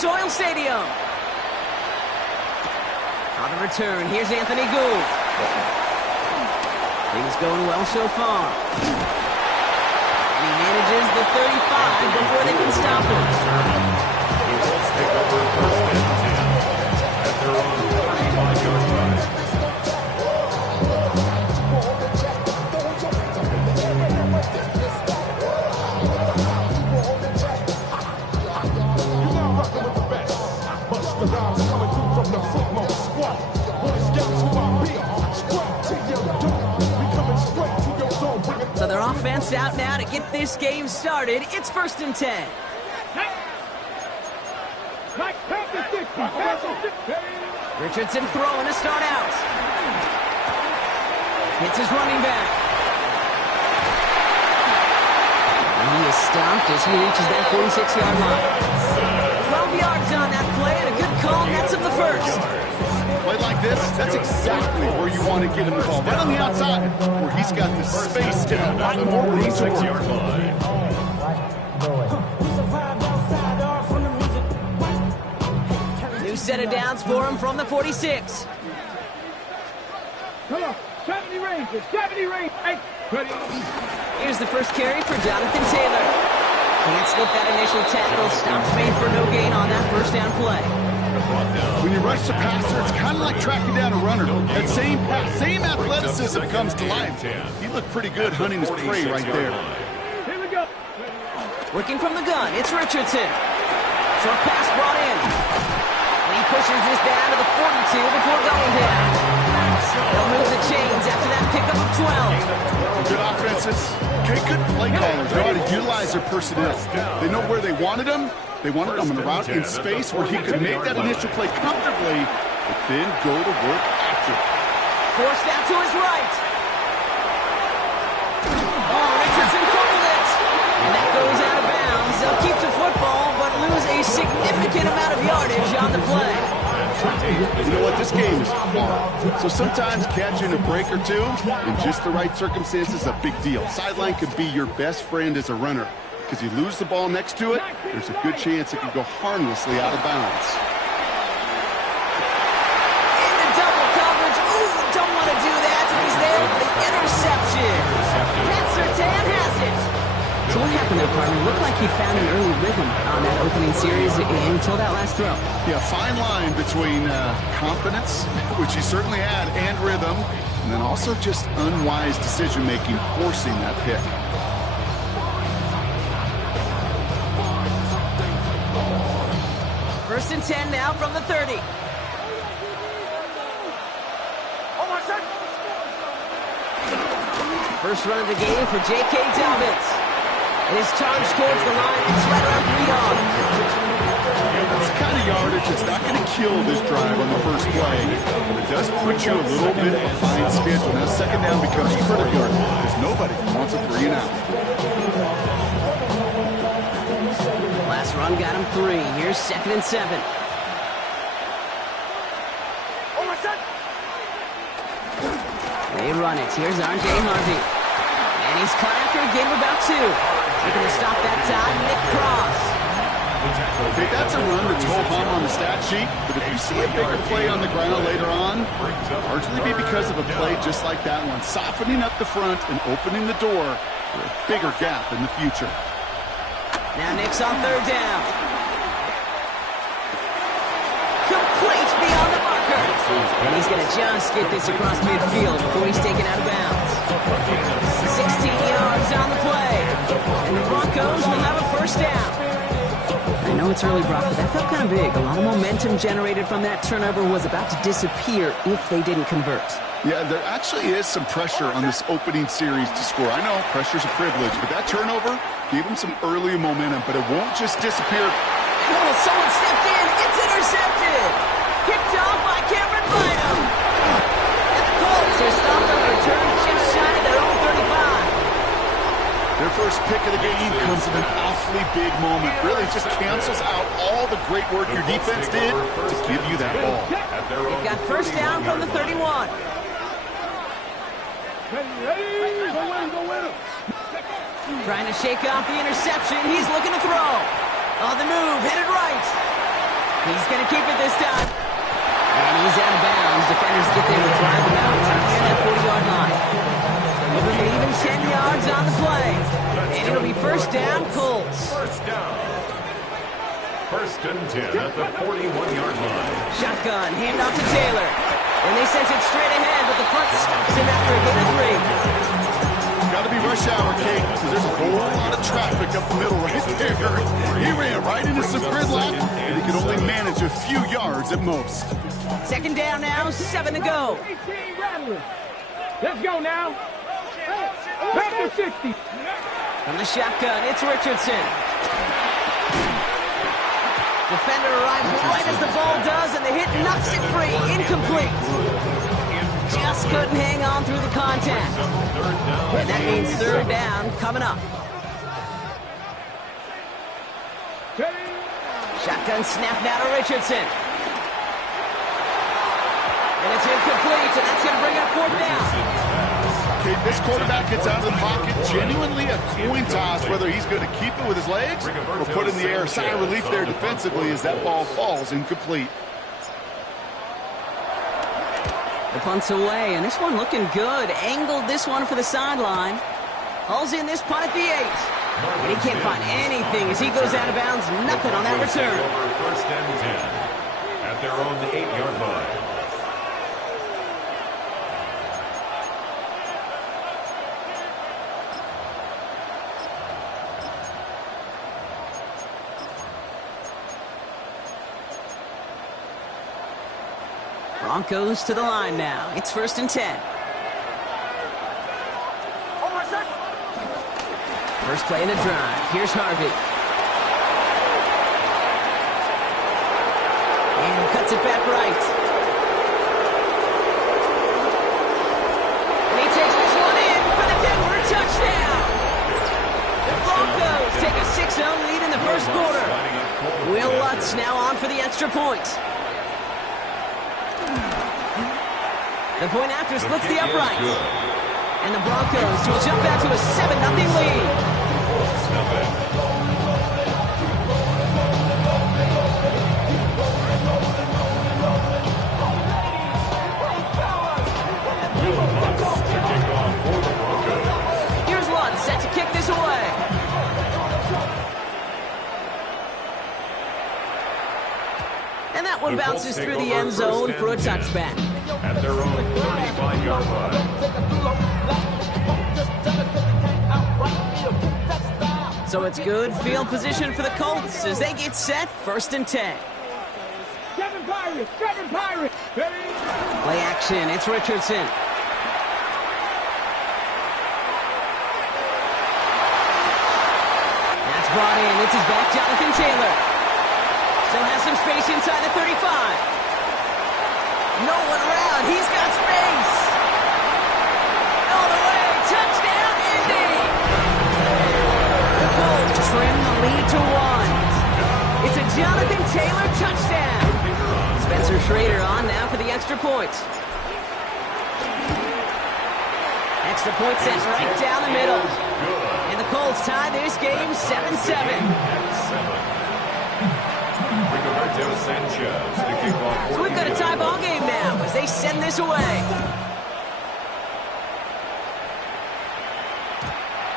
Soil Stadium. On the return, here's Anthony Gould. Things going well so far. And he manages the 35 before they can stop him. Let's take over first and 10 at their own 35-yard line. So their offense out now to get this game started. It's first and 10. Richardson throwing to start out. Hits his running back. And he is stopped as he reaches that 46-yard line. 12 yards on that play and a good call. Nets of the first. Play like this, that's exactly where you want to get him the ball. Right on the outside, where he's got the space to have a lot more room to work. 6-yard line. New set of downs for him from the 46. Come on, 70 range, 70 range. Hey, Here's the first carry for Jonathan Taylor. Can't slip that initial tackle. Stops made for no gain on that first down play. When you rush the passer, it's kind of like tracking down a runner. That same athleticism comes to life. He looked pretty good hunting his prey right there. here we go. Working from the gun, it's Richardson. Short pass brought in. He pushes this down to the 42 before going down. They'll move the chains after that pickup of 12. Good offenses. Okay, good play callers. Know how to utilize their personnel. They know where they wanted them. They wanted him in the route in space where he could make that initial play comfortably, but then go to work after. Forced out to his right. Oh, Richardson fumbled it. And that goes out of bounds. They'll keep the football, but lose a significant amount of yardage on the play. You know what? This game is hard. So sometimes catching a break or two in just the right circumstances is a big deal. Sideline could be your best friend as a runner. Because you lose the ball next to it, there's a good chance it could go harmlessly out of bounds. Into double coverage. Ooh, don't want to do that. He's there for the interception. Pat Surtain has it. So what happened there, partner? Looked like he found an early rhythm on that opening series until that last throw. Yeah, fine line between confidence, which he certainly had, and rhythm, and then also just unwise decision-making forcing that pick. First and 10 now from the 30. First run of the game for J.K. Dobbins. It is charged towards the line. It's right around 3 yards. It's the kind of yardage that's not going to kill this drive on the first play, but it does put you a little bit behind schedule. Now second down becomes critical because nobody wants a 3 and out. Last run got him 3. Here's second and 7. They run it. Here's R.J. Harvey. And he's caught after a gain of about 2. Looking to stop that time, Nick Cross. Okay, that's a run that's ho-hum on the stat sheet, but if you see a bigger play on the ground later on, it'll largely be because of a play just like that one, softening up the front and opening the door for a bigger gap in the future. Now Nick's on third down. Complete beyond the marker. And he's going to just get this across midfield before he's taken out of bounds. 16 yards on the play. And the Broncos will have a first down. I know it's early, Brock, but that felt kind of big. A lot of momentum generated from that turnover was about to disappear if they didn't convert. Yeah, there actually is some pressure on this opening series to score. I know pressure's a privilege, but that turnover gave them some early momentum, but it won't just disappear. Oh, someone stepped in. It's intercepted. Kicked off by Cameron Bynum. And the Colts are stopped on the return just shy of their own 35. Their first pick of the game comes at an awfully big moment. Really just cancels out all the great work your defense did to give you that ball. They've got first down from the 31. Trying to shake off the interception. He's looking to throw. On the move, headed right. He's going to keep it this time. And he's out of bounds. Defenders get there to drive him out right near that 40-yard line. Over an even 10 yards on the play. And it'll be first down, Colts. First down. First and 10 at the 41-yard line. Shotgun, hand off to Taylor. And they sent it straight ahead, but the front stops him after a gain of 3. Got to be rush hour, Kate, because there's a whole lot of traffic up the middle right there. He ran right into some gridlock, and he could only manage a few yards at most. Second down now, 7 to go. Let's go now. Back to 60. From the shotgun, it's Richardson. Defender arrives right as the ball does, and the hit knocks it free. Incomplete. Just couldn't hang on through the contact. And that means third down coming up. Shotgun snap now to Richardson. And it's incomplete, and that's going to bring up fourth down. Okay, this quarterback gets out of the pocket, genuinely a coin toss whether he's going to keep it with his legs or put it in the air. Sigh of relief there defensively as that ball falls incomplete. The punt's away, and this one looking good. Angled this one for the sideline. Hauls in this punt at the 8. And he can't find anything as he goes out of bounds. Nothing on that return. First and 10 at their own 8-yard line. Broncos to the line now. It's first and 10. First play in a drive. Here's Harvey. And he cuts it back right. And he takes this one in for the Denver touchdown. The Broncos take a 6-0 lead in the first quarter. Will Lutz now on for the extra point. The point after splits the uprights. And the Broncos will jump out to a 7-0 lead. Here's Lutz set to kick this away. And that one bounces through the end zone for a touchback. At their own 35-yard line. So it's good field position for the Colts as they get set, first and 10. Seven Pirates. Play action, it's Richardson. That's brought in, it's his back, Jonathan Taylor. Still has some space inside the 35. No one around. He's got space. All the way. Touchdown, Indy. The Colts trim the lead to 1. It's a Jonathan Taylor touchdown. Spencer Schrader on now for the extra point. Extra point sent right down the middle. And the Colts tie this game 7-7. So we've got a tie ball game now as they send this away.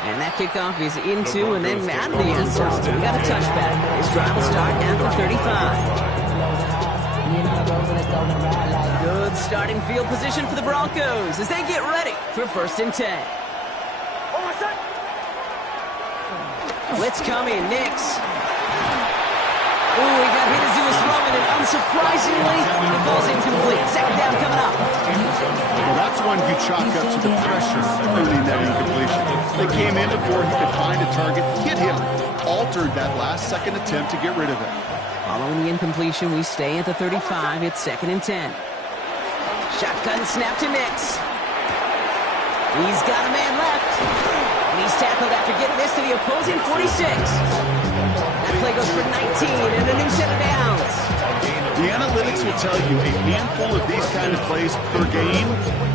And that kickoff is into and then out of the end zone. So we got a touchback. This drive will start at the 35. Good starting field position for the Broncos as they get ready for first and 10. Blitz coming, Nix. Ooh, he got hit as he was throwing it. Unsurprisingly, it falls incomplete. Second down coming up. Well, that's one you chalk up to the pressure earning that incompletion. They came in before he could find a target, hit him, altered that last-second attempt to get rid of it. Following the incompletion, we stay at the 35. It's second and 10. Shotgun snap to Nix. He's got a man left. And he's tackled after getting this to the opposing 46. That play goes for 19 and a new set of downs. The analytics will tell you a handful of these kind of plays per game,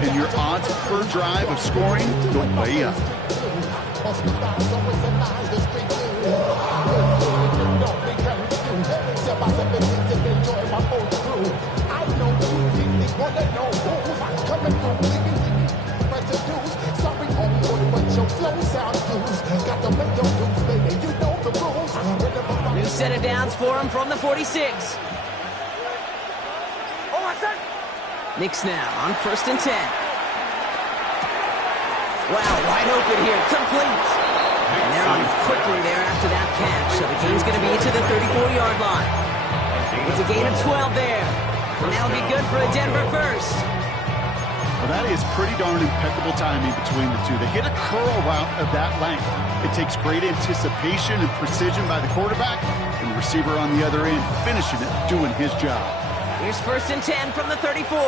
and your odds per drive of scoring go way up. set of downs for him from the 46. Knicks now on 1st and 10. Wow, wide open here, complete. And they're on quickly there after that catch, so the game's going to be to the 34-yard line. It's a gain of 12 there, and that'll be good for a Denver first. Well, that is pretty darn impeccable timing between the two. They hit a curl route of that length. It takes great anticipation and precision by the quarterback, and the receiver on the other end finishing it, doing his job. Here's 1st and 10 from the 34.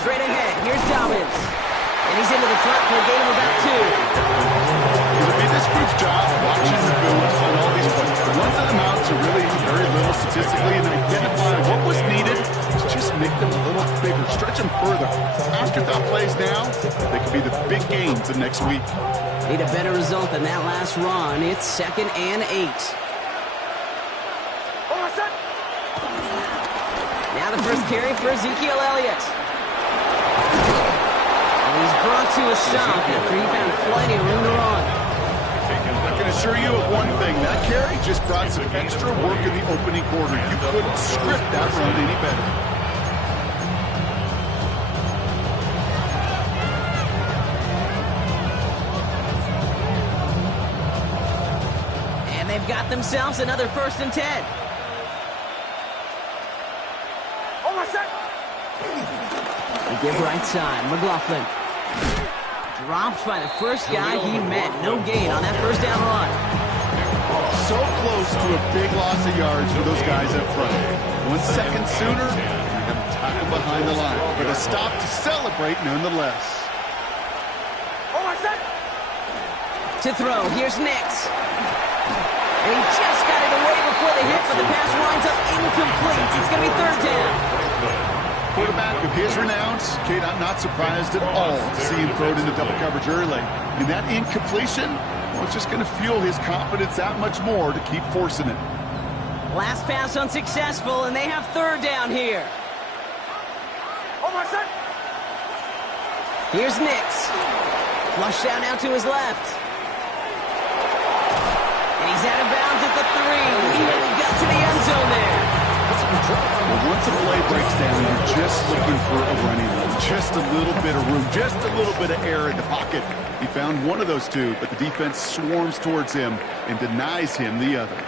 Straight ahead, here's Dobbins. And he's into the front for a gain of about 2. It'll be this group's job watching the film on all these plays. The ones that amount to really very little statistically and identify what was needed to just make them a little bigger, stretch them further. Afterthought plays now, they could be the big gains of next week. Need a better result than that last run. It's 2nd and 8. Now the first carry for Ezekiel Elliott. And he's brought to a stop after he found plenty of room to run. I can assure you of one thing. That carry just brought some extra work in the opening quarter. You couldn't script that run any better. And they've got themselves another 1st and 10. They give right side. McLaughlin. Dropped by the first guy he met. No gain on that first down run. So close to a big loss of yards for those guys up front. 1 second sooner, you're going to tuck them behind the line. But a stop to celebrate nonetheless. To throw. Here's Nix. And he just got it away before the hit, but the pass winds up incomplete. It's going to be 3rd down. Quarterback of his renowns, Kate, I'm not surprised at all to see him throw it into double coverage early. And that incompletion, well, it's just going to fuel his confidence that much more to keep forcing it. Last pass unsuccessful, and they have 3rd down here. Here's Nix. Flush down now to his left. And he's out of bounds at the 3. Nearly got to the end zone there. Well, once a play breaks down, you're just looking for a running room. Just a little bit of room, just a little bit of air in the pocket. He found one of those two, but the defense swarms towards him and denies him the other.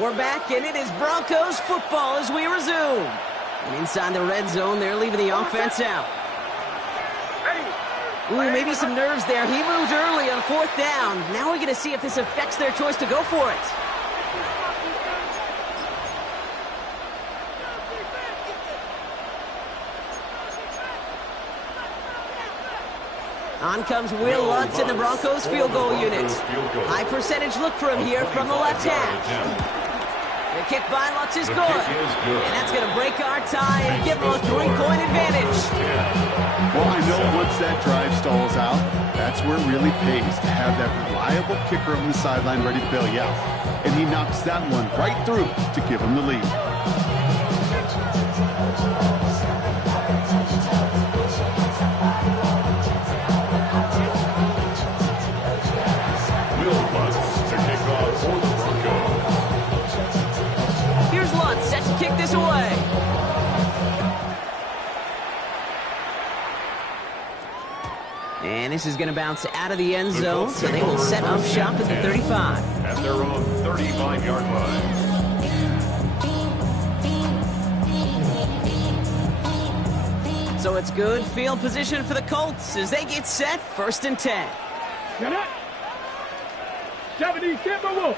We're back, and it is Broncos football as we resume. And inside the red zone, they're leaving the offense out. Ooh, maybe some nerves there. He moved early on 4th down. Now we're going to see if this affects their choice to go for it. On comes Will Lutz in the Broncos field goal unit. High percentage look for him here from the left half. The kick by Lutz is good. And that's going to break our tie and give them a 3-point advantage. Well, I know once that drive stalls out, that's where it really pays to have that reliable kicker on the sideline ready to bail you out. And he knocks that one right through to give him the lead. Kick this away. And this is going to bounce out of the end zone, so they will set up shop at the 35. At their own 35-yard line. So it's good field position for the Colts as they get set 1st and 10. Get it. 70, Timberwolf.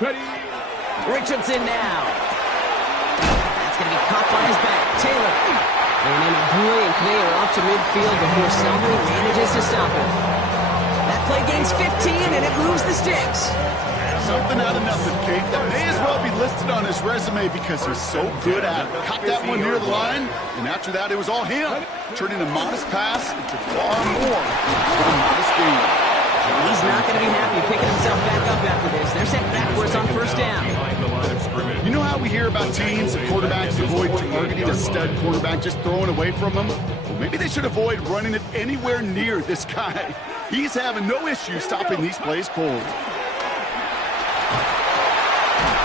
Ready. Richardson now. That's going to be caught by his back. Taylor. And then a brilliant clear off to midfield before somebody manages to stop him. That play gains 15, and it moves the sticks. Something out of nothing, Kate. That may as well be listed on his resume because he's so good at it. Caught that one near the line, and after that, it was all him. Turning a modest pass into far more than a modest game. He's not going to be happy picking himself back up after this. They're sent backwards on first down. You know how we hear about teams and quarterbacks avoid targeting a stud quarterback, just throwing away from him? Well, maybe they should avoid running it anywhere near this guy. He's having no issue stopping these plays cold.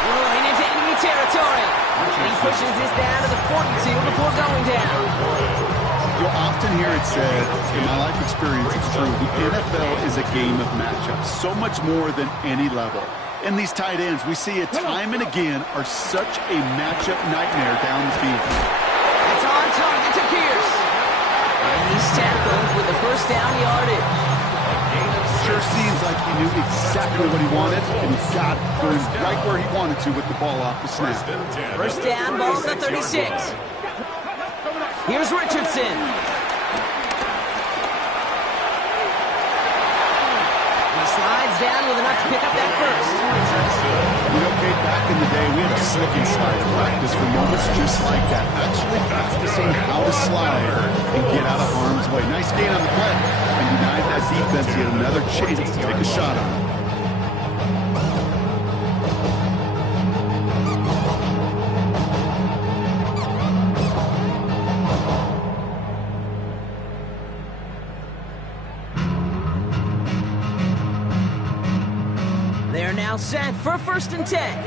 Rolling into enemy territory. And he pushes this down to the 42 before going down. You'll often hear it said, in my life experience, it's true, the NFL is a game of matchups, so much more than any level. And these tight ends, we see it time and again, are such a matchup nightmare down the field. It's on target to Pierce. And he's tackled with the first down yardage. Sure seems like he knew exactly what he wanted, and he got going right where he wanted to with the ball off the snap. First down, ball at the 36. Here's Richardson. He slides down with enough to pick up that first. You know, Kate, back in the day, we had a slip and slide practice for moments just like that. Actually practicing how to slide and get out of harm's way. Nice gain on the play. And denied that defense yet another chance to take a shot on it. They're now set for first and 10.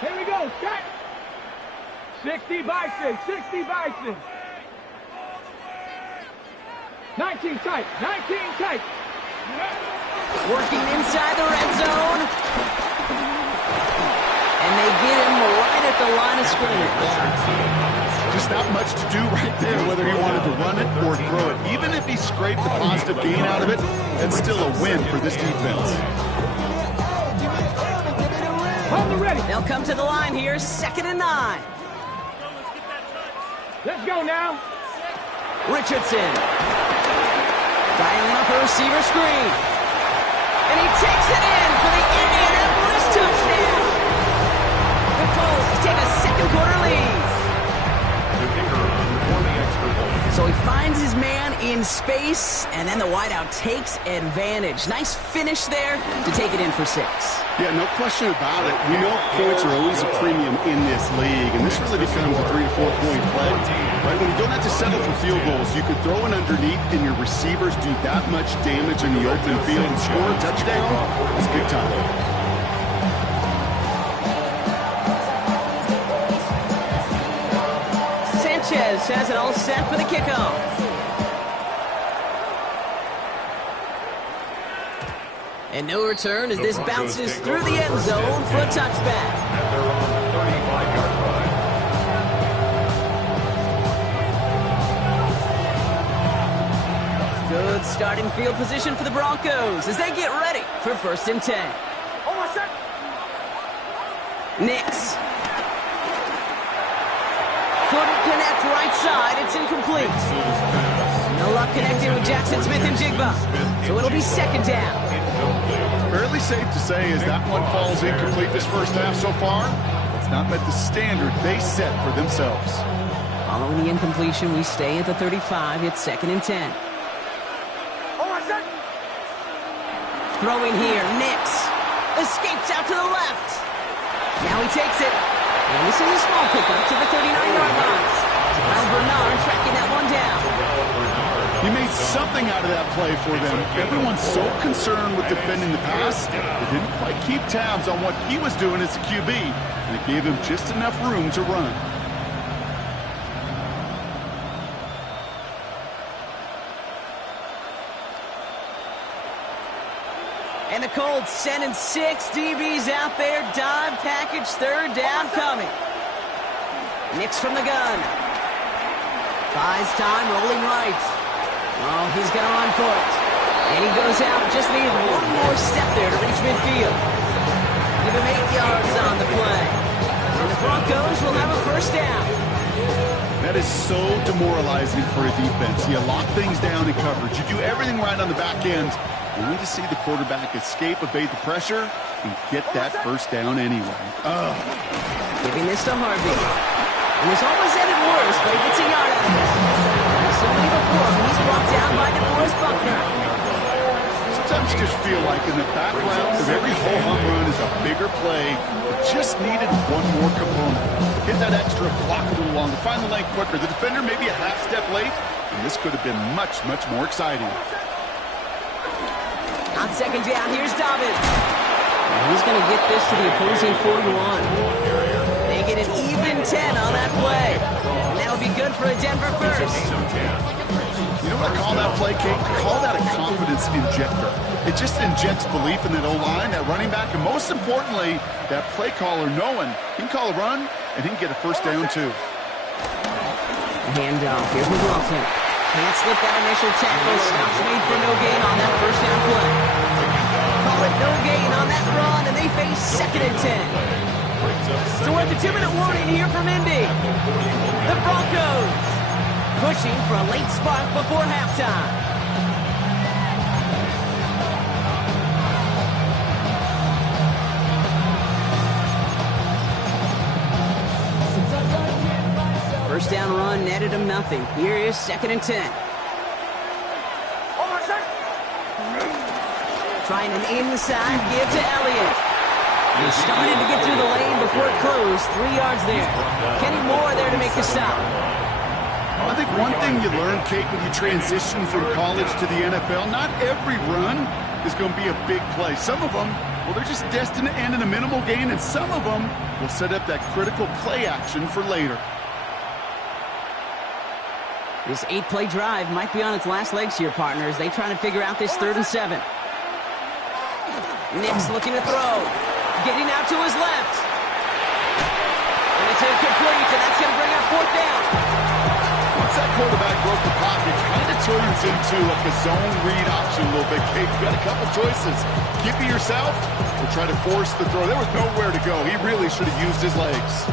Here we go, set. 60 Bison, 60 Bison. 19 tight, 19 tight. Working inside the red zone. And they get him right at the line of scrimmage. Just not much to do right there, whether he wanted to run it or throw it. Even if he scraped the positive gain out of it, that's still a win for this defense. Hold it ready. They'll come to the line here, 2nd and 9. Let's go now. Richardson. Dialing up a receiver screen. And he takes it in for the Indianapolis touchdown. The Colts take a second quarter lead. So he finds his man in space, and then the wideout takes advantage. Nice finish there to take it in for 6. Yeah, no question about it. We know points are always a premium in this league, and this really becomes a 3 to 4 point play. Right? When you don't have to settle for field goals, you could throw it underneath, and your receivers do that much damage in the open field and score a touchdown. That's big time. Sanchez has it all set for the kickoff. And no return as this bounces through the end zone for a touchback. And they're on the 35-yard line. Good starting field position for the Broncos as they get ready for first and 10. Nix. Couldn't connect right side. It's incomplete. No luck connecting with Jackson Smith and Jigba. So it'll be 2nd down. Fairly safe to say as that one falls incomplete this first half so far. It's not met the standard they set for themselves. Following the incompletion, we stay at the 35. It's 2nd and 10. Throwing here, Nix. Escapes out to the left. Now he takes it. And this is a small pickup to the 39-yard line. Terrell Bernard tracking that one down. He made something out of that play for them. Everyone's so concerned with defending the pass, they didn't quite keep tabs on what he was doing as a QB, and it gave him just enough room to run. And the Colts sending 6 DBs out there. Dive package, 3rd down coming. Nix from the gun. Buys time, rolling right. Oh, he's going to run for it. And he goes out. Just needed one more step there to reach midfield. Give him 8 yards on the play. And the Broncos will have a first down. That is so demoralizing for a defense. You lock things down in coverage. You do everything right on the back end, We need to see the quarterback escape, evade the pressure, and get that first down anyway. Giving this to Harvey. It was almost headed worse, but he gets a yard out of this. So many before him, he's brought down by DeForest Buckner. Sometimes you just feel like in the background of every whole home run is a bigger play that just needed one more component. Get that extra block a little longer, find the lane quicker. The defender maybe a half step late, and this could have been much, much more exciting. On second down, here's Dobbins. And he's going to get this to the opposing 41. They get an even 10 on that play. And that would be good for a Denver first. You know what I call that play, Kate? I call that a confidence injector. It just injects belief in that O-line, that running back, and most importantly, that play caller knowing he can call a run and he can get a first down too. Handoff. Here's McLaughlin. Can't slip that initial tackle. Stops made for no gain on that first down play. Call it no gain on that run, and they face second and 10. So we're at the 2-minute warning here from Indy. The Broncos pushing for a late spark before halftime. First down run netted him nothing. Here is second and 10. Trying an inside give to Elliott. He started to get through the lane before it closed. 3 yards there. Kenny Moore there to make the stop. I think one thing you learn, Kate, when you transition from college to the NFL, not every run is going to be a big play. Some of them, well, they're just destined to end in a minimal gain, and some of them will set up that critical play action for later. This 8-play drive might be on its last legs here, partners. They trying to figure out this 3rd and 7. Nix looking to throw. Getting out to his left. And it's incomplete, and that's going to bring up 4th down. Once that quarterback broke the pocket, kind of turns into like a zone read option a little bit, Kate. You've got a couple choices. Keep it yourself or try to force the throw. There was nowhere to go. He really should have used his legs.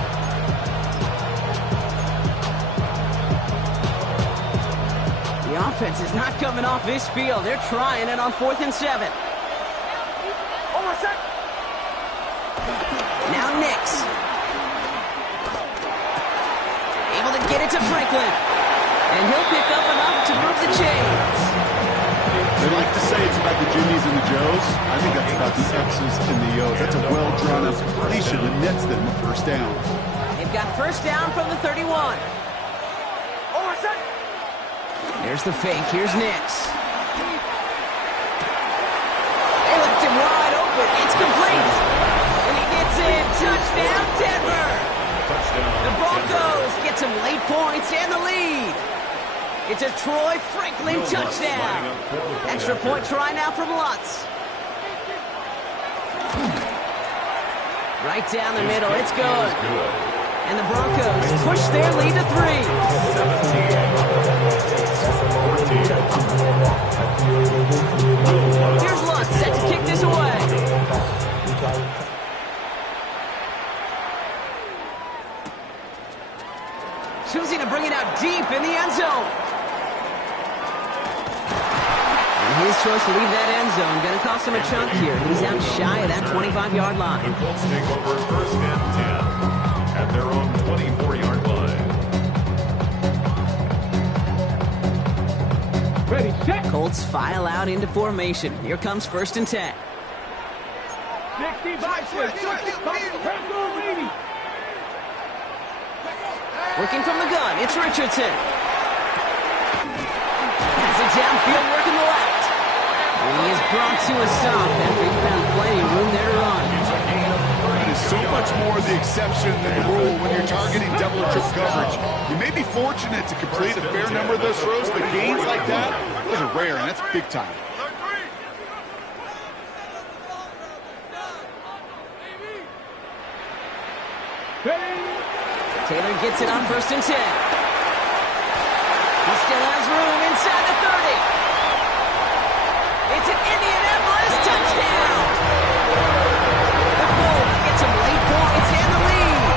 The offense is not coming off this field. They're trying it on 4th and 7. Now Nix. Able to get it to Franklin. And he'll pick up enough to move the chains. They like to say it's about the Jimmies and the Joes. I think that's about the X's and the O's. That's a well-drawn-up completion that nets them a first down. They've got first down from the 31. There's the fake. Here's Nix. They left him wide open. It's complete. And he gets in. Touchdown, Denver. The Broncos get some late points and the lead. It's a Troy Franklin touchdown. Extra point try now from Lutz. Right down the middle. It's good. And the Broncos push their lead to 3. Here's Lutz set to kick this away. Choosing to bring it out deep in the end zone. And his choice to leave that end zone going to cost him a chunk here. He's out shy of that 25-yard line. The Colts take over first and 10 at their own 24-yard line. Ready, set. Colts file out into formation. Here comes first and 10. 60 by 6. Working from the gun, it's Richardson. Has it downfield, working the left. And he is brought to a stop after he found plenty of room there to run. It is so much more the exception than the rule when you're targeting double or triple coverage. You may be fortunate to complete a fair number of those throws, but gains like that, those are rare, and that's big time. Taylor gets it on first and 10. He still has room inside the 30. It's an Indianapolis touchdown. The Colts get some late points and the lead.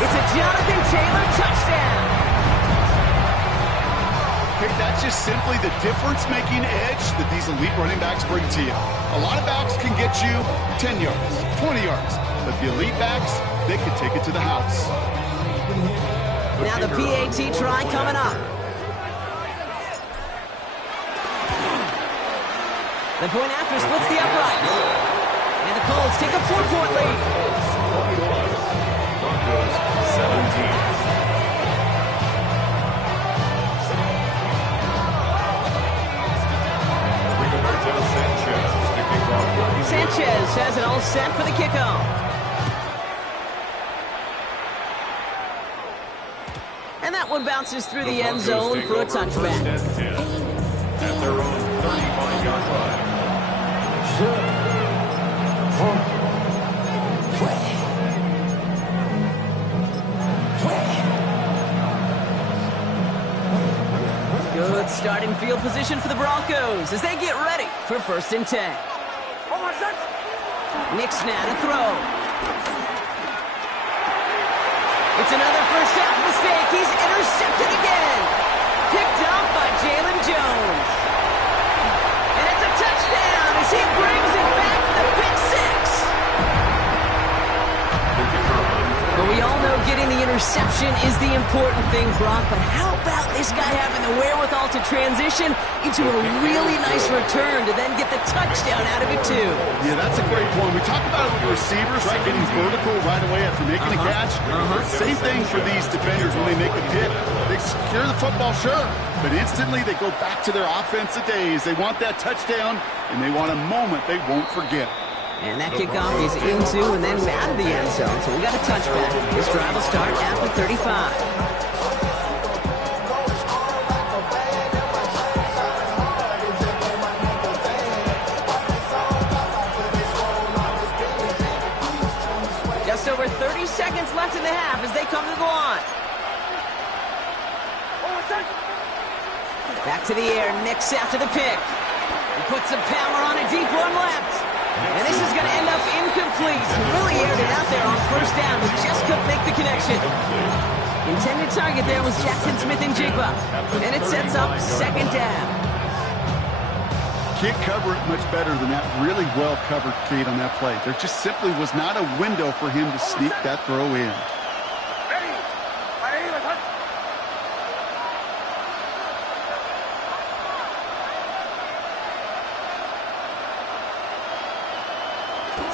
It's a Jonathan Taylor touchdown. Okay, that's just simply the difference-making edge that these elite running backs bring to you. A lot of backs can get you 10 yards, 20 yards, but the elite backs, they can take it to the house. Now the PAT try coming up. The point after splits the uprights. And the Colts take a 4-point lead. 21, Broncos 17. Sanchez has it all set for the kickoff. And that one bounces through the end zone for a touchback. At their own 35-yard line. Good starting field position for the Broncos as they get ready for 1st and 10. Nick's now to throw. It's another first half mistake. He's intercepted again. Picked up by Jalen Jones. And it's a touchdown as he brings it back for the pick six. But we all know getting the interception is the important thing, Brock. But how about this guy having the wherewithal to transition into a really nice return to then get the touchdown out of it, too? Yeah, that's a great point. We talk about it with the receivers, right, getting vertical right away after making a catch. Same thing for these defenders when they make the pick. They secure the football, sure, but instantly they go back to their offensive days. They want that touchdown, and they want a moment they won't forget. And that kickoff is into and then out of the end zone. So we got a touchback. This drive will start after 35. Just over 30 seconds left in the half as they come to the line. Back to the air. Nick's after the pick. He puts some power on a deep one left. And this is going to end up incomplete. He really aired it out there on 1st down, but just couldn't make the connection. Intended target there was Jackson Smith and Jigba. And it sets up 2nd down. Can't cover it much better than that really well-covered Kate on that play. There just simply was not a window for him to sneak that throw in.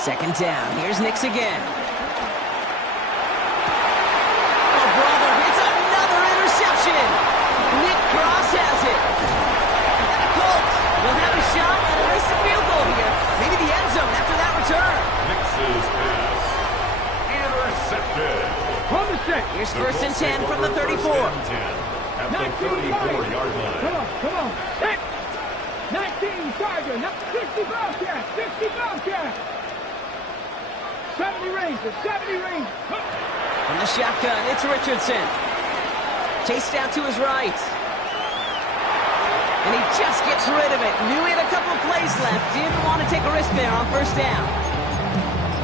Second down. Here's Nix again. Oh, brother, it's another interception. Nick Cross has it. And the Colts will have a shot at a nice field goal here. Maybe the end zone after that return. Nix's pass. Intercepted. Here's 1st and 10 from the 34. At the 34-yard line. Come on. 19 Tiger, 60 Bobcat, 60 Bobcat. 70 Ranger. From the shotgun, it's Richardson. Chased out to his right. And he just gets rid of it. Knew he had a couple of plays left. Didn't want to take a risk there on 1st down.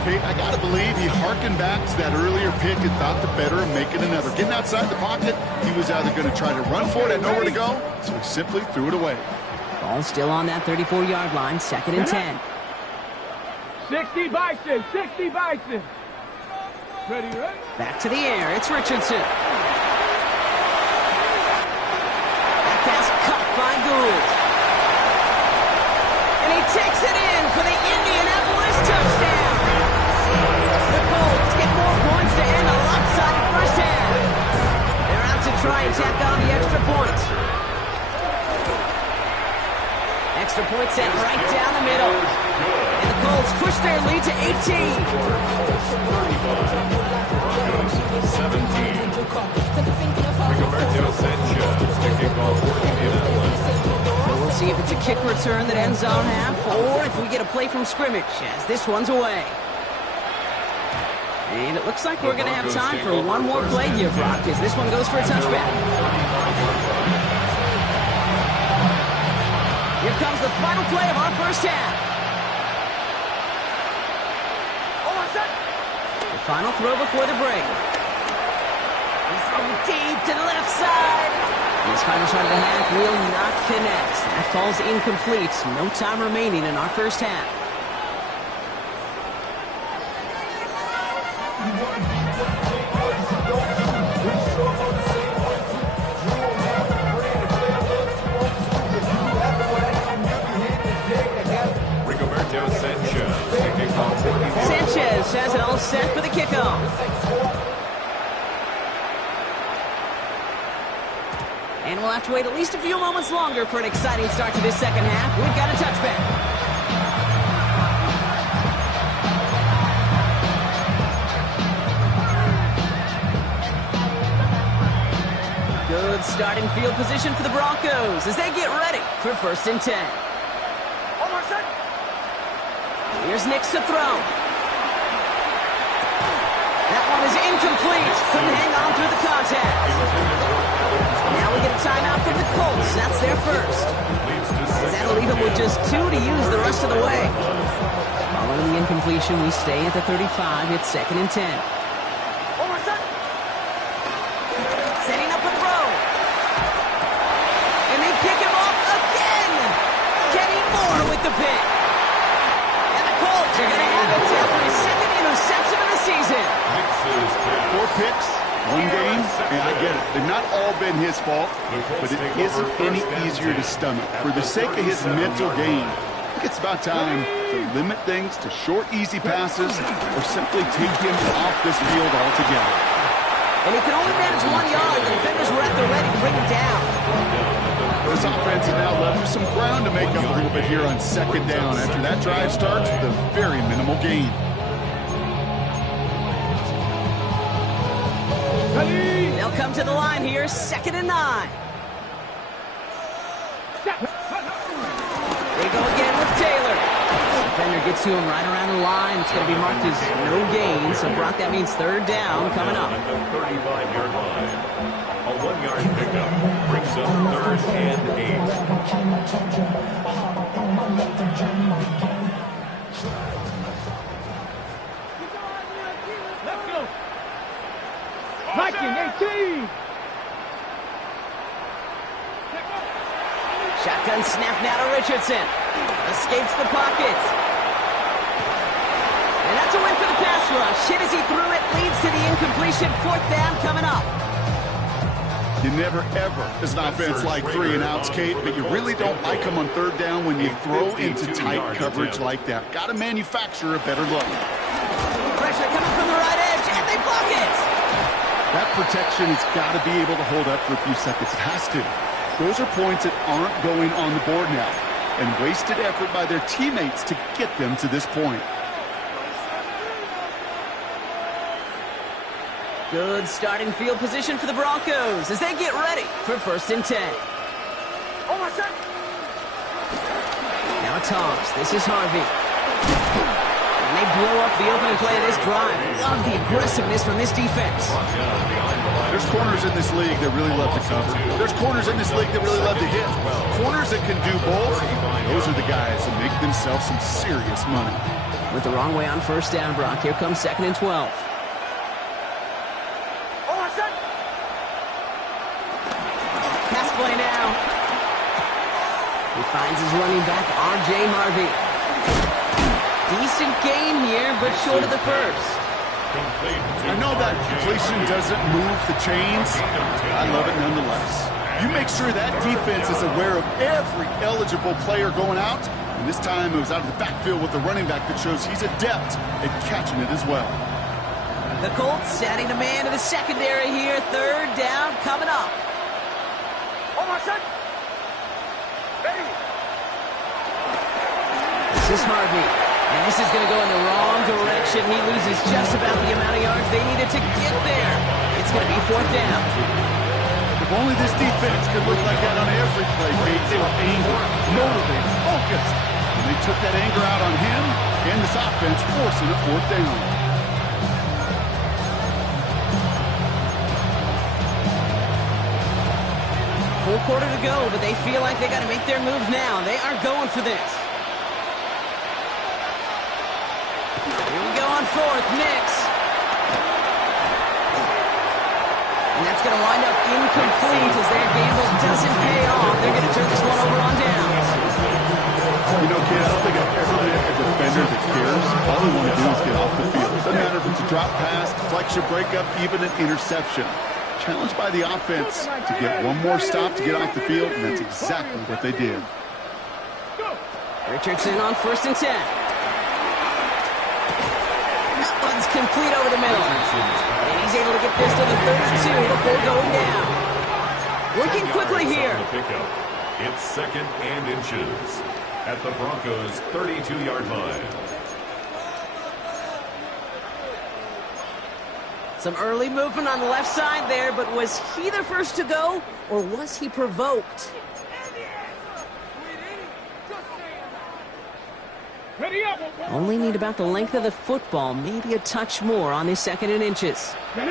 Okay, I got to believe he harkened back to that earlier pick and thought the better of making another. Getting outside the pocket, he was either going to try to run for it, had nowhere to go, so he simply threw it away. Ball still on that 34-yard line, 2nd and 10. 60 Bison. Ready? Back to the air. It's Richardson. That pass caught by Gould. And he takes it in for the Indianapolis touchdown. The Colts get more points to end a lopsided 1st half. They're out to try and tack on the extra point. Extra point set right down the middle. And the Colts push their lead to 18. 17. Rigoberto Sanchez to kick off for Indianapolis. So we'll see if it's a kick return that ends on half, or if we get a play from scrimmage as this one's away. And it looks like we're going to have time for one more play here, Brock, as this one goes for a touchback. Here comes the final play of our 1st half. The final throw before the break. He's thrown deep to the left side. This final shot of the half will not connect. That falls incomplete. No time remaining in our first half. Sanchez has it all set for the kickoff. And we'll have to wait at least a few moments longer for an exciting start to this second half. We've got a touchback. Good starting field position for the Broncos as they get ready for 1st and 10. Here's Nix to throw. That one is incomplete. Couldn't hang on through the contact. Now we get a timeout from the Colts. That's their first. As that'll leave them with just 2 to use the rest of the way. Following the incompletion, we stay at the 35. It's 2nd and 10. Setting up a throw. And they pick him up again. Kenny Moore with the pick. They're going to have it after his 2nd interception of the season. 4 picks, 1 game, and I get it. They've not all been his fault, but it isn't any easier to stomach. For the sake of his mental game, I think it's about time to limit things to short, easy passes or simply take him off this field altogether. And he can only manage 1 yard. The defenders were at the ready to bring him down. This offense is now left with some ground to make up a little bit here on 2nd down after that drive starts with a very minimal gain. They'll come to the line here, 2nd and 9. They go again with Taylor. Defender gets to him right around the line. It's going to be marked as no gain. So, Brock, that means 3rd down coming up. 35-yard line. A 1-yard pickup brings up 3rd and 8. Let's go. Viking 18. Shotgun snap now to Richardson. Escapes the pocket. And that's a win for the pass rush. Hit as he threw it, leads to the incompletion. 4th down coming up. You never, ever, as an offense, like 3 and outs, Kate, but you really don't like them on 3rd down when you throw into tight coverage like that. Got to manufacture a better look. Pressure coming from the right edge, and they block it. That protection has got to be able to hold up for a few seconds. It has to. Those are points that aren't going on the board now, and wasted effort by their teammates to get them to this point. Good starting field position for the Broncos as they get ready for 1st and 10. Now Toms. This is Harvey. And they blow up the opening play of this drive. Love the aggressiveness from this defense. There's corners in this league that really love to cover. There's corners in this league that really love to hit. Corners that can do both, those are the guys that make themselves some serious money. With the wrong way on 1st down, Brock. Here comes 2nd and 12. Pass play now. He finds his running back, R.J. Harvey. Decent gain here, but short of the first. I know that completion doesn't move the chains. I love it nonetheless. You make sure that defense is aware of every eligible player going out. And this time it was out of the backfield with the running back that shows he's adept at catching it as well. The Colts adding a man to the secondary here. 3rd down coming up. This is Harvey. And this is going to go in the wrong direction. He loses just about the amount of yards they needed to get there. It's going to be 4th down. If only this defense could look like that on every play, Kate. They were angry, motivated, focused. And they took that anger out on him and this offense, forcing a 4th down. Full quarter to go, but they feel like they got to make their move now. They are going for this. Here we go on 4th, Nix. And that's going to wind up incomplete as their gamble doesn't drop pass, deflection, breakup, even an interception. Challenged by the offense to get one more stop to get off the field, and that's exactly what they did. Richardson on 1st and 10. That one's complete over the middle. And he's able to get this to the 32 before going down. Working quickly here. It's 2nd and inches at the Broncos' 32-yard line. Some early movement on the left side there, but was he the first to go, or was he provoked? Only need about the length of the football, maybe a touch more on this 2nd and inches. 60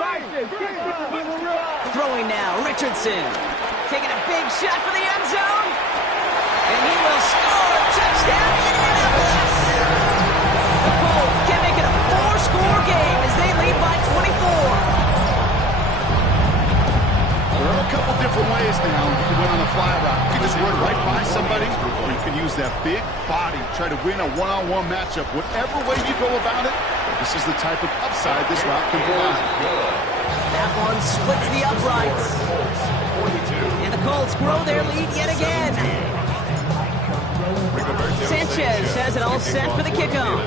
by 60. Throwing now, Richardson. Taking a big shot for the end zone. And he will score. Touchdown, Indianapolis. The Colts can make it a 4-score game as they lead by 24. There are a couple different ways now you can win on a fly route. You can just run right by somebody, or you can use that big body, try to win a one-on-one matchup. Whatever way you go about it, this is the type of upside this route can provide. That one splits the uprights. And the Colts grow their lead yet again. Sanchez has it all set for the kickoff.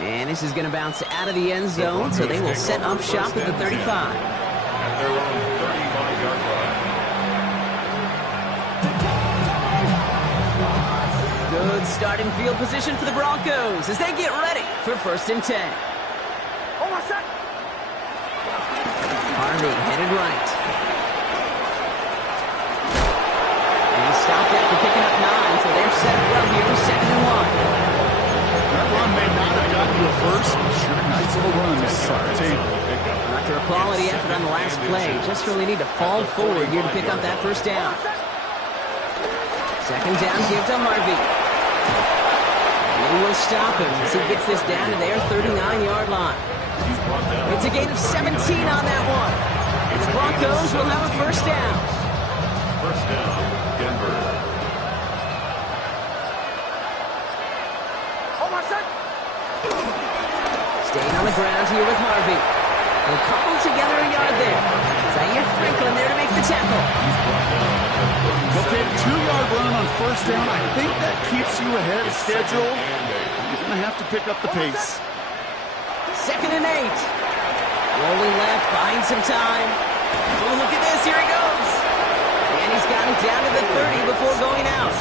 And this is going to bounce out of the end zone, so they will set up shop at the 35. At their own 35-yard line. Good starting field position for the Broncos as they get ready for 1st and 10. Harvey headed right. And he stopped after picking up 9, so they're set up well here with 2nd and 1. That run may not have gotten you a first, but sure, nice little run to set the table. After a quality effort on the last play, just really need to fall forward here to pick up that 1st down. 2nd down, give to Harvey. And he will stop him as he gets this down to their 39-yard line. It's a gain of 17 on that one. And the Broncos will have a 1st down. 1st down, Denver. Staying on the ground here with Harvey. They'll cobble together a yard there. Zaire Franklin there to make the tackle. Okay, 2-yard run on 1st down. I think that keeps you ahead of schedule. You're going to have to pick up the pace. 2nd and 8. Rolling left, buying some time. Oh, look at this. Here he goes. And he's got it down to the 30 before going out.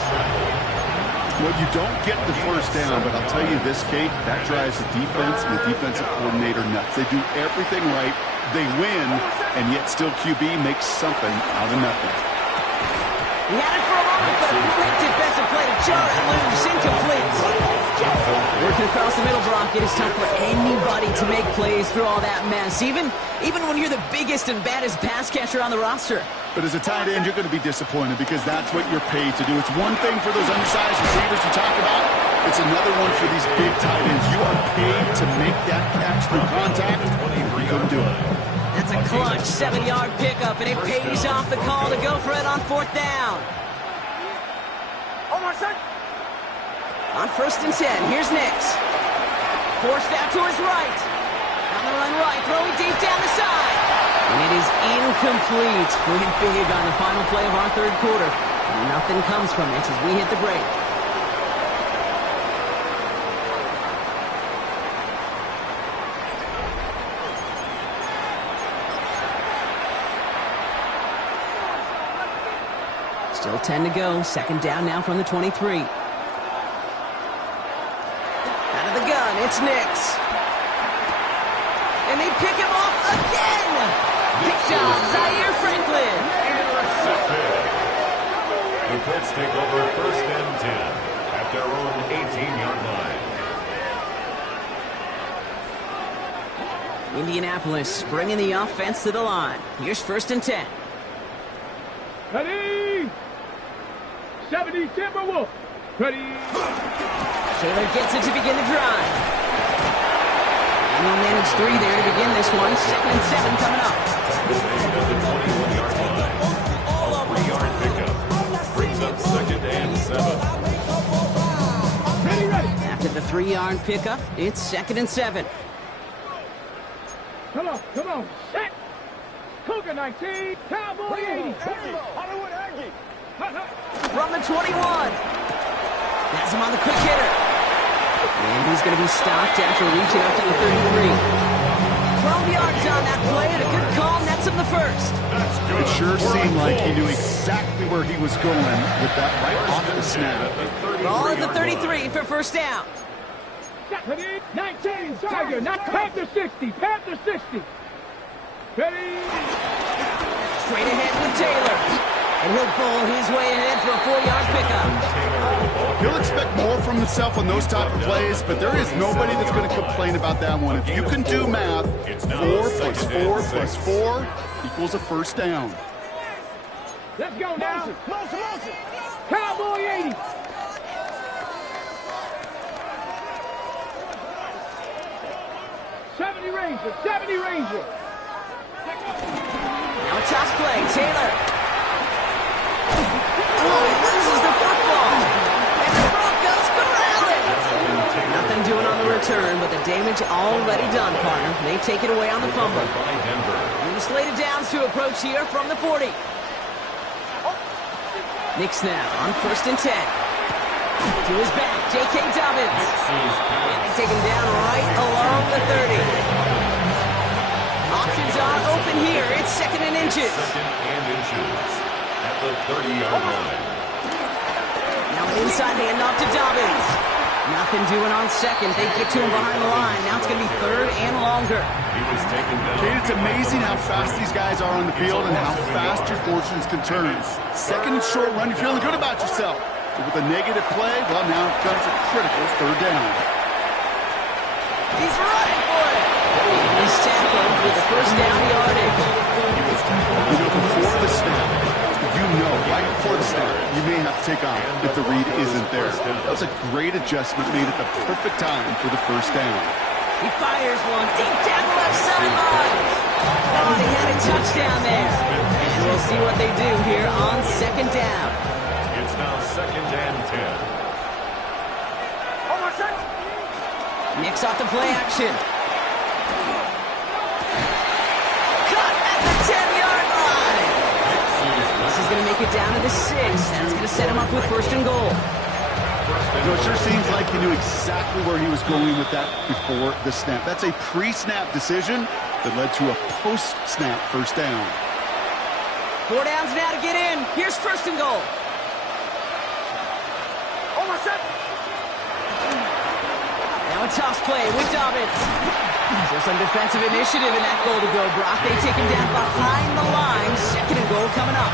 Well, you don't get the 1st down, but I'll tell you this, Kate, that drives the defense and the defensive coordinator nuts. They do everything right, they win, and yet still QB makes something out of nothing. He had it for a moment, but a great defensive play to jar it loose, incomplete. Working across the middle, Brock, it is tough for anybody to make plays through all that mess, even when you're the biggest and baddest pass catcher on the roster. But as a tight end, you're going to be disappointed because that's what you're paid to do. It's one thing for those undersized receivers you talk about. It's another one for these big tight ends. You are paid to make that catch through contact. You couldn't do it. That's a clutch 7-yard pickup, and it pays off the call to go for it on 4th down. On 1st and 10, here's Nix. Forced out to his right. On the run right, throwing deep down the side. And it is incomplete. Went big on the final play of our 3rd quarter. And nothing comes from it as we hit the break. Still 10 to go. 2nd down now from the 23. Out of the gun, it's Nix. And they pick him off again. Picked off Zaire Franklin. The Colts take over 1st and 10 at their own 18-yard line. Indianapolis bringing the offense to the line. Here's 1st and 10. Ready? 70 Timberwolves. Ready? Taylor gets it to begin the drive. And he'll manage 3 there to begin this one. 2nd and 7 coming up. The 21-yard line. A 3-yard pickup brings up 2nd and 7. 3-yard pickup. It's 2nd and 7. Come on, set. Cougar 19, Cowboy 80. Hollywood Aggie. From the 21. That's him on the quick hitter. And he's going to be stopped after reaching up to the 33. 12 yards on that play, and a good call nets him the first. It sure seemed like he knew exactly where he was going with that right off the snap. Ball at the 33 for first down. 19, Tiger, not Panther 60, Panther 60. Ready? Straight ahead with Taylor. And he'll bowl his way ahead for a 4-yard pickup. He'll expect more from himself on those type of plays, but there is nobody that's going to complain about that one. If you can do math, 4 plus 4 plus 4 equals a first down. Let's go now. Cowboy 80. '70 Ranger. Now a toss play, Taylor. Oh, he loses the football. And the Broncos corral it. Nothing doing on the return, but the damage already done, partner. They take it away on the fumble. New slated downs to approach here from the 40. Knicks now on 1st and 10. To his back, J.K. Dobbins. And they take him down right along the 30. Options are open here. It's 2nd and inches. 2nd and inches at the 30-yard line. Now an inside handoff to Dobbins. Nothing doing on 2nd. They get to him behind the line. Now it's going to be 3rd and longer. He was taken down. Kate, it's amazing how fast these guys are on the field and how fast your fortunes can turn. 2nd and short run, you're feeling good about yourself. But with a negative play, well, now it comes a critical 3rd down. He's running for it. And he's tackled with the first down yardage. You know, before the snap, right before the snap, you may have to take off if the read isn't there. That was a great adjustment made at the perfect time for the first down. He fires one deep down the left sideline. Thought he had a touchdown there. And we'll see what they do here on 2nd down. It's now 2nd and 10. Knicks off the play action. Cut at the 10-yard line. This is going to make it down to the 6. That's going to set him up with 1st and goal. It sure seems like he knew exactly where he was going with that before the snap. That's a pre-snap decision that led to a post-snap first down. 4 downs now to get in. Here's 1st and goal. Now a toss play with Dobbins. So some defensive initiative in that goal to go, Brock. They take him down behind the line. 2nd and goal coming up.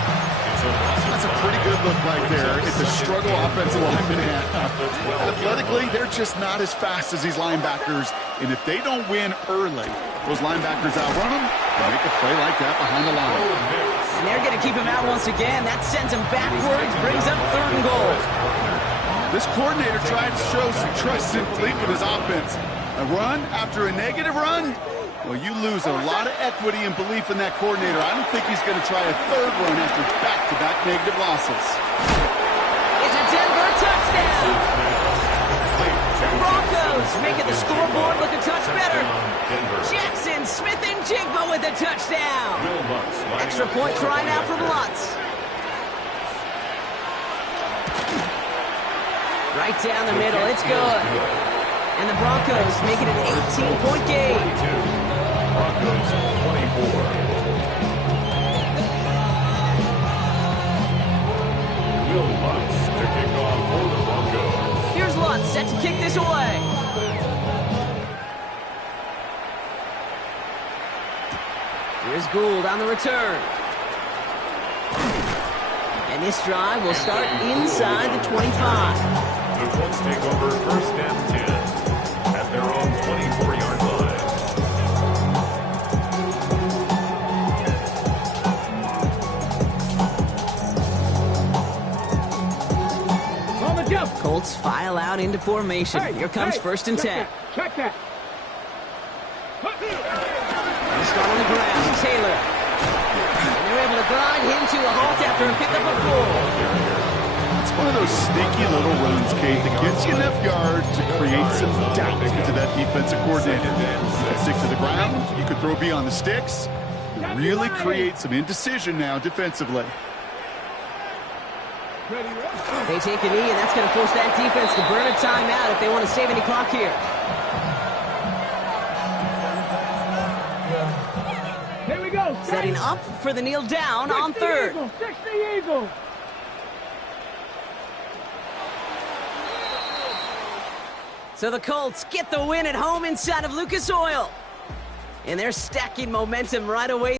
That's a pretty good look right there. It's a struggle offensive lineman have. Athletically, they're just not as fast as these linebackers. And if they don't win early, those linebackers outrun them and make a play like that behind the line. And they're going to keep him out once again. That sends him backwards, brings up 3rd and goal. This coordinator tried to show some trust and belief in his offense. A run after a negative run? Well, you lose a lot of equity and belief in that coordinator. I don't think he's going to try a 3rd run after back-to-back negative losses. It's a Denver touchdown. The Broncos making the scoreboard look a touch better. Jackson, Smith, and Jigba with a touchdown. Extra point try now from Lutz. Right down the middle, it's good. And the Broncos make it an 18-point game. Broncos 24. Will Lutz to kick off for the Broncos. Here's Lutz set to kick this away. Here's Gould on the return. And this drive will start inside the 25. The Colts take over 1st and 10 at their own 24-yard line. On the jump. Colts file out into formation. Here comes 1st and 10. Check that. They start on the ground. Taylor. And they're able to grind him to a halt after a pickup of 4. One of those sneaky little runs, Kate, that gets you enough yards to create some doubt into that defensive coordinator. You can stick to the ground, you could throw beyond the sticks, and really create some indecision now defensively. They take a knee, and that's going to force that defense to burn a timeout if they want to save any clock here. Here we go. Setting up for the kneel down on third. 60 Eagles. So the Colts get the win at home inside of Lucas Oil. And they're stacking momentum right away.